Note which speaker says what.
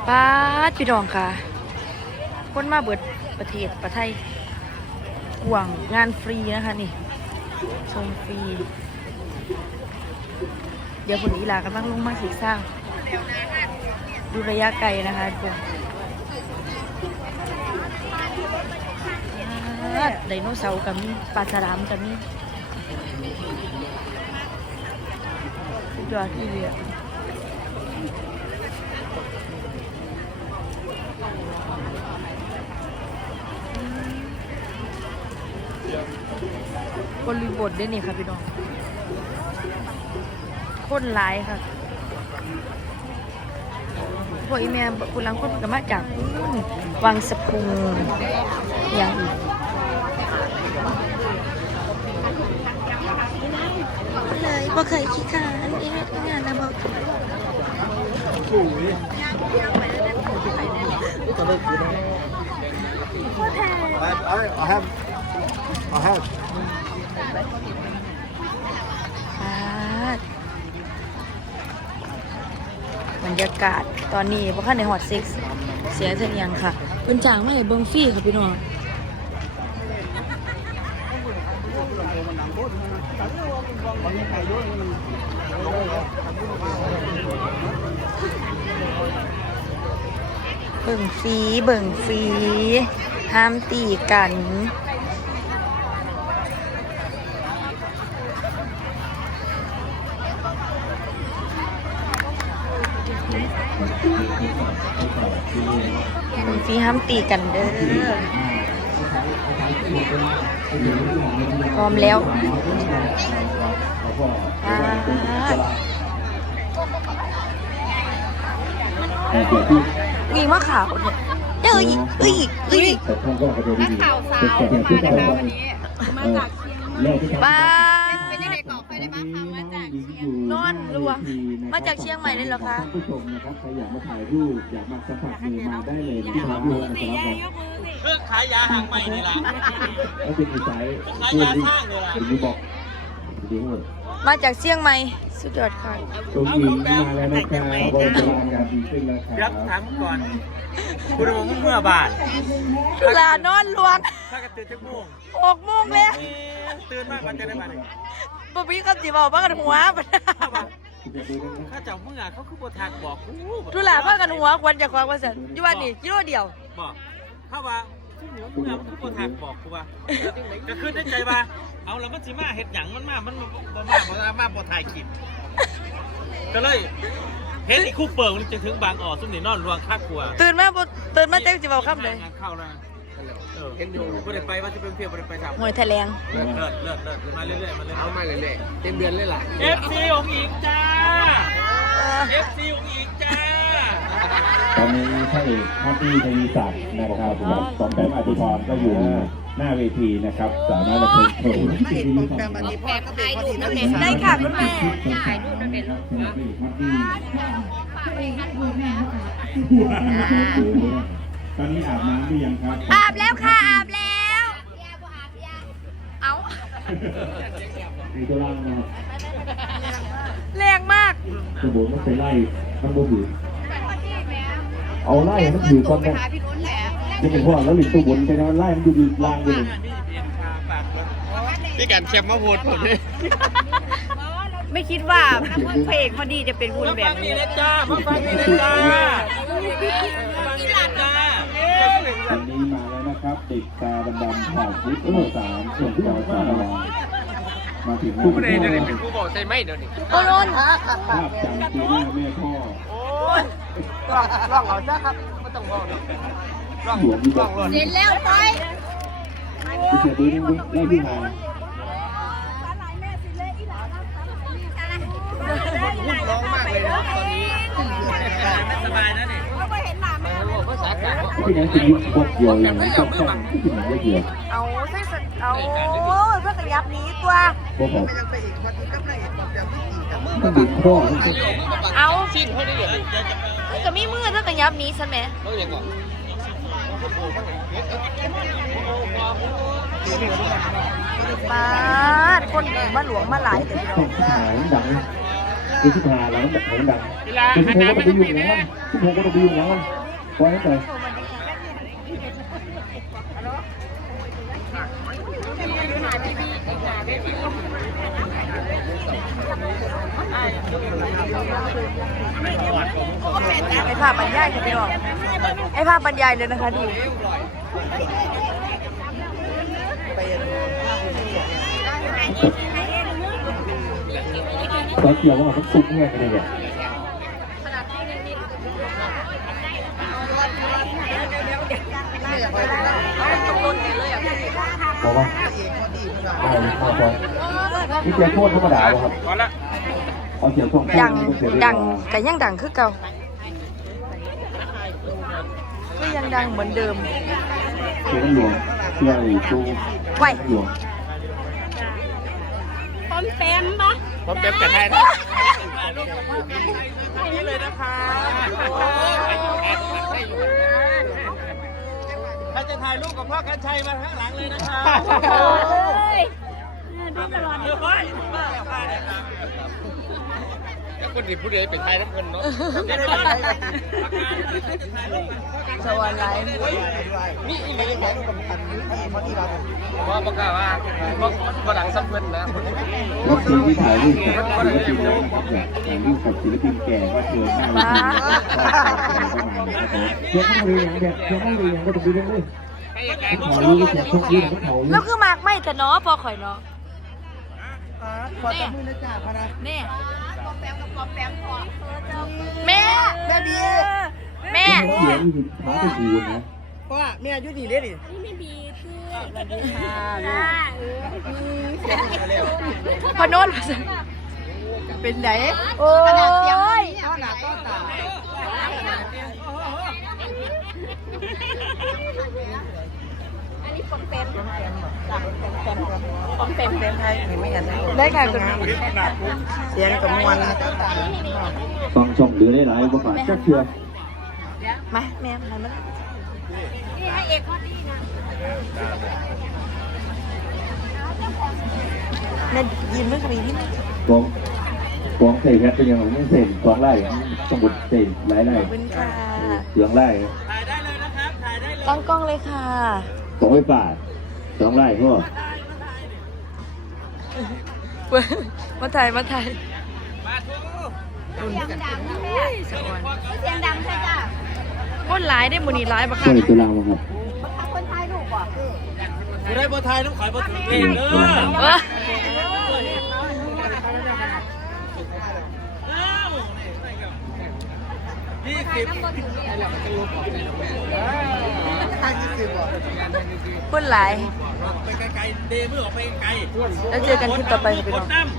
Speaker 1: ป้าพี่น้องค่ะคนมาเบิดประเทศประไทยหวังงานฟรีนะคะนี่ชมฟรีเดี๋ยวคนอีหลากำลังลงมาสีสร้างดูระยะไกลนะคะทุกคนไดโนเสาร์กับมีปลาฉลามกับมีสุดยอดที่เรียบริบทได้นี่ค่ะพี่น้องคนหลายค่ะพวกอีเมลคุณลังคนก็มาจากวังสะพุงอย่างอีกเลยบ่เคยคิดค่ะงานนะบอก
Speaker 2: I have.
Speaker 1: บรรยากาศตอนนี้พวกข้าในฮอตซิกเสียเสียงยังค่ะเป็นจางไม่ให้เบิ้งฟรี่ค่ะพี่น้องเบิ่งฟรีห้ามตีกันฟรีห้ามตีกันเด้อพร้อมแล้ววิ่งมาข่าวเนี่ย
Speaker 3: นักข่าวสาวมานะคะวันนี้มาจากเชียงใหม่
Speaker 1: บ้า
Speaker 3: เป็นยังไงก่อนใครได้บ้างคะมาจากเชียง
Speaker 1: นอนรัวมาจากเชียงใหม่เลยเหรอคะ
Speaker 2: ผู้ชมนะครับใครอยากมาถ่ายรูปอยากมาสัมผัสมือมาได้เลยที่ร้านดูนะครับ
Speaker 4: เรื่องขายยาห่างใหม่นี่แหละ
Speaker 2: แล้วเป็นอีสาย
Speaker 4: ขายยาข้างเลยล่ะ
Speaker 2: ดูบอกดีมาก
Speaker 1: มาจากเชียงใหม่สุดยอดค่ะ
Speaker 2: ตัวหญิงมาแล้วนะครับบริการงานดีขึ้นแล้วครับ
Speaker 4: ยับถามก่อนคุณบอกเมื่อบาท
Speaker 1: ลานอนลวง
Speaker 4: ถ้ากระตื่นจะม่วง
Speaker 1: 6 โมงแล้ว
Speaker 4: ตื่นมากกว่าจะได้มาเลย
Speaker 1: บ่มีคำสิบอกว่ากันหัว
Speaker 4: ถ้าเจ้าเมื่อเขาคือโบทานบอก
Speaker 1: ทุลาว่ากันหัวควันจะควงว่าสันอยู่วันนี้กิโลเดียว
Speaker 4: บอกถ้าว่าเมื่อมันคือโบทานบอกกูว่าก็ขึ้นได้ใจว่าเอาแล้วมันสิมาเห็ดหยังมันมาโบทายขิดก็เลยเห็นอีกคู่เปิดมันจะถึงบางอ่อซุ่มนี่นอนรวงคาดกลัว
Speaker 1: ตื่นมาเจ๊สิบอกคำเลย
Speaker 4: เข้าแล้วเห็นอยู่บ่ได้ไปว่าจะเป็นเพียบบ่ได้ไปทำ
Speaker 1: หวยแถลง
Speaker 4: เลิศมาเรื่อยๆมาเรื่อยๆ
Speaker 2: เอามาเรื่อยๆเต็มเดือนเลยล่ะ
Speaker 4: FC ของอีกจ้า FC ของอีกจ้า
Speaker 2: ตอนนี้พระเอกฮอตตี้ทวีศักดิ์นะครับตอนแบบอธิพรก็อยู่หน้าเวทีนะครับสามารถจะเพิ่มโชว์
Speaker 1: ได้ค่ะคุณแม่
Speaker 2: ถ่ายรูปได้เป็นตอนนี้อาบน้ำหรือยังครับ
Speaker 1: อาบแล้วค่ะอาบแล้วเอา
Speaker 2: ตัวล่างนะครับ
Speaker 1: แรงมาก
Speaker 2: กระโดดมันไปไล่มันบ่ถือเอาไล่มันถือก่อนนะจะเป็นพวกแล้วหลีตัวบนไปนะไล่มันดูดีล่างดู
Speaker 4: พี่การเข็มมาพูดผมเลย
Speaker 1: ไม่คิดว่าพระเอกพอดีจะเป็นคุณแบบนี้
Speaker 4: นะจ้ามาฟังนี่นะจ้า
Speaker 2: วันนี้มาแล้วนะครับเด็กตาดำๆผ่านวิทย์3ส่วนจอสามมาถึงผู้
Speaker 4: ใดเดี๋ยวนี้เป็นผู้บอกใช่ไหมเดี๋ยวนี้
Speaker 1: โอ้โห
Speaker 2: ภาพจำคือหน้าแม่พ่อ
Speaker 4: โอ้ยร่องเอาจ้าครับไม่ต้องบอกร่อง
Speaker 1: เสร็จแล้วไป
Speaker 2: เสียปืนไล่ที่มา
Speaker 4: ร้องมากเลยนะตอนนี้ไม่สบายนะเนี่ยภาษากลาง
Speaker 2: ที่นั้นจะยึดบทเดียวอย่างนี้ก็แค่ที่ไหนเดียว
Speaker 1: เอาเพื่อกระยับนี้ตัว
Speaker 2: พวกผมมันดึงข้อ
Speaker 1: เอาก็มีมือเพื่อกระยับนี้ใช่ไหมป้าคนมาหลวงมาหลายแต่
Speaker 2: หายดังคือที่ผ่านแล้วมันแบบมันดังคือที่ผมก็ไปอยู่อย่างนั้นที่ผมก็ไปอยู่อย่างนั้นปล่อยให้ไป
Speaker 1: ไอ้ภาพบรรยายค่ะพี่น้องไอ้ภาพบรรยายเลยนะคะดู
Speaker 2: ตอนเกี่ยวว่ามันซุกเนี่ยกันเลยเนี่ยเพราะว่าที่เจ้าโทษธรรมดาครับเอาเสียงช่วง
Speaker 1: ดังแต่ยังดังคือเก่าก็ยังดังเหมือนเดิม
Speaker 2: เสียงหลวงเสียงตู้
Speaker 1: ไหว
Speaker 2: หลวง
Speaker 3: พร้อมเต็มปะ
Speaker 4: ผมเต็มแต่แทนนี่เลยนะคะถ้าจะถ่ายรูปกับพ่อกันชัยมาข้างหลังเลยนะคะ
Speaker 3: ดูตลอด
Speaker 4: เดี๋ยวพ่อแล้วคนที่ผู้ใดเป็นไทยทั้งคนเนาะ
Speaker 1: สวรรค์ไลฟ์
Speaker 4: นี่อีกเลยของว่าประกาศว่าก็ดังสักเพื่อนนะ
Speaker 2: รถที่ถ่ายรูปกับศิลปินนะครับถ่ายรูปกับศิลปินแก่ว่าเธอหน้าเวทีประมาณนี้ครับผมยังไม่รู้อย่างเดียวยังไม่รู้อย่างก็ต้องดูเรื่องเลยขอรู้ก็แจกพวกนี้นะเขา
Speaker 1: แล้วคือมากไม่แต่เนาะพอข่อยเนาะ
Speaker 3: ขอจับมือนะจ่าพนะ
Speaker 1: แม่
Speaker 3: แปมกับแปมพอ
Speaker 1: แม่แม่บีแม่
Speaker 2: เสียงอยู่ท้าไปดูนะ
Speaker 3: ว่าแม่ยุ่ดีเลยดินี่ไม่ดีคือสวัสดีค่ะ
Speaker 1: พอโน้น
Speaker 3: เป็นไหน
Speaker 1: โอ้ย
Speaker 3: เอาหน้าต้อตาอันนี้ปอมเปมปอมเปมไทยไม่เห็น
Speaker 1: ได้ค่ะคุณ
Speaker 3: เสียงกับมวล
Speaker 2: ฟังช่องหรือได้หลายประกาศก็เชื่อ
Speaker 1: มาแม่มามา
Speaker 3: นี่ให้เอกข้อดีนะ
Speaker 1: แม่ยืนเมื่อกี้ที่
Speaker 2: กองใส่แพทเป็นยังไงไม่เสร็จกองไล่สมุดเสร็จไล่ไล่
Speaker 1: ขอบคุณค่ะ
Speaker 2: เสียงไล่
Speaker 4: ถ่ายได้เลยนะครับถ่ายได้เลย
Speaker 1: ตั้งกล้องเลยค่ะ
Speaker 2: สองไฟป่าสองไล่พ่อ
Speaker 1: มาถ่ายมาถ่าย
Speaker 4: มาทุก
Speaker 3: เสียงดังแม่เสียงดังใช่จ้ะ
Speaker 1: คนหลายได้หมูนี่หลายปะ
Speaker 2: ใช่
Speaker 1: ค่ะ
Speaker 2: ตัวเราครับ
Speaker 3: คนไทยถูกกว่า
Speaker 4: ผู้ได้บทไทยต้องขอยบทถึงเองเด้อ20
Speaker 1: คนหลาย
Speaker 4: ไปไกลๆเดมือออกไปไกล
Speaker 1: แล้วเจอกันคลิปต่อไปค่ะพี่น้อง